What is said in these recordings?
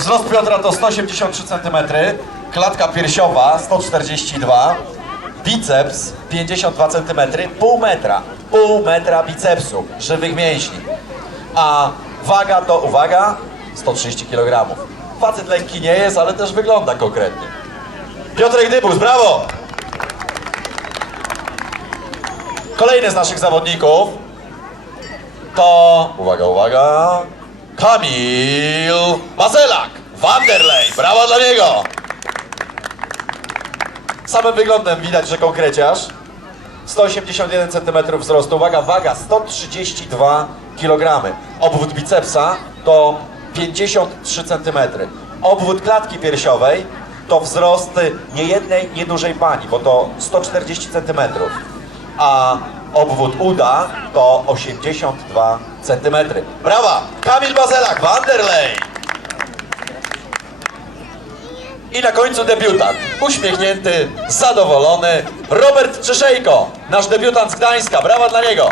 Wzrost Piotra to 183 cm, klatka piersiowa 142, biceps 52 cm, pół metra, pół metra bicepsu, żywych mięśni. A waga to, uwaga, 130 kg. Facet lekki nie jest, ale też wygląda konkretnie. Piotrek Dybus, brawo! Kolejny z naszych zawodników to, uwaga, uwaga, Kamil Bazelak, Wanderlei, brawo dla niego! Samym wyglądem widać, że konkreciarz. 181 cm wzrostu, uwaga, waga 132 kg. Obwód bicepsa to 53 cm. Obwód klatki piersiowej to wzrost nie jednej, nie dużej pani, bo to 140 cm. A obwód uda to 82 cm. Brawa! Kamil Bazelak, Wanderlei! I na końcu debiutant, uśmiechnięty, zadowolony, Robert Czyszejko, nasz debiutant z Gdańska. Brawa dla niego.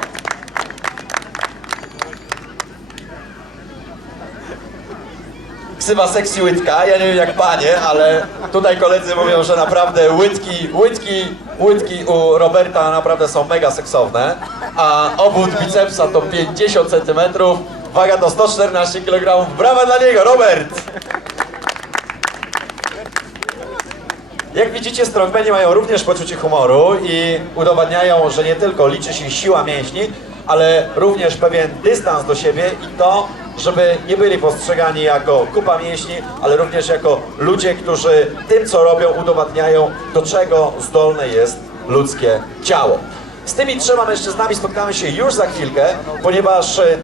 Ksywa sexy łydka, ja nie wiem jak panie, ale tutaj koledzy mówią, że naprawdę łydki, łydki, łydki u Roberta naprawdę są mega seksowne, a obwód bicepsa to 50 cm, waga to 114 kg. Brawa dla niego, Robert! Jak widzicie, strongmeni mają również poczucie humoru i udowadniają, że nie tylko liczy się siła mięśni, ale również pewien dystans do siebie i to, żeby nie byli postrzegani jako kupa mięśni, ale również jako ludzie, którzy tym, co robią, udowadniają, do czego zdolne jest ludzkie ciało. Z tymi trzema mężczyznami spotkamy się już za chwilkę, ponieważ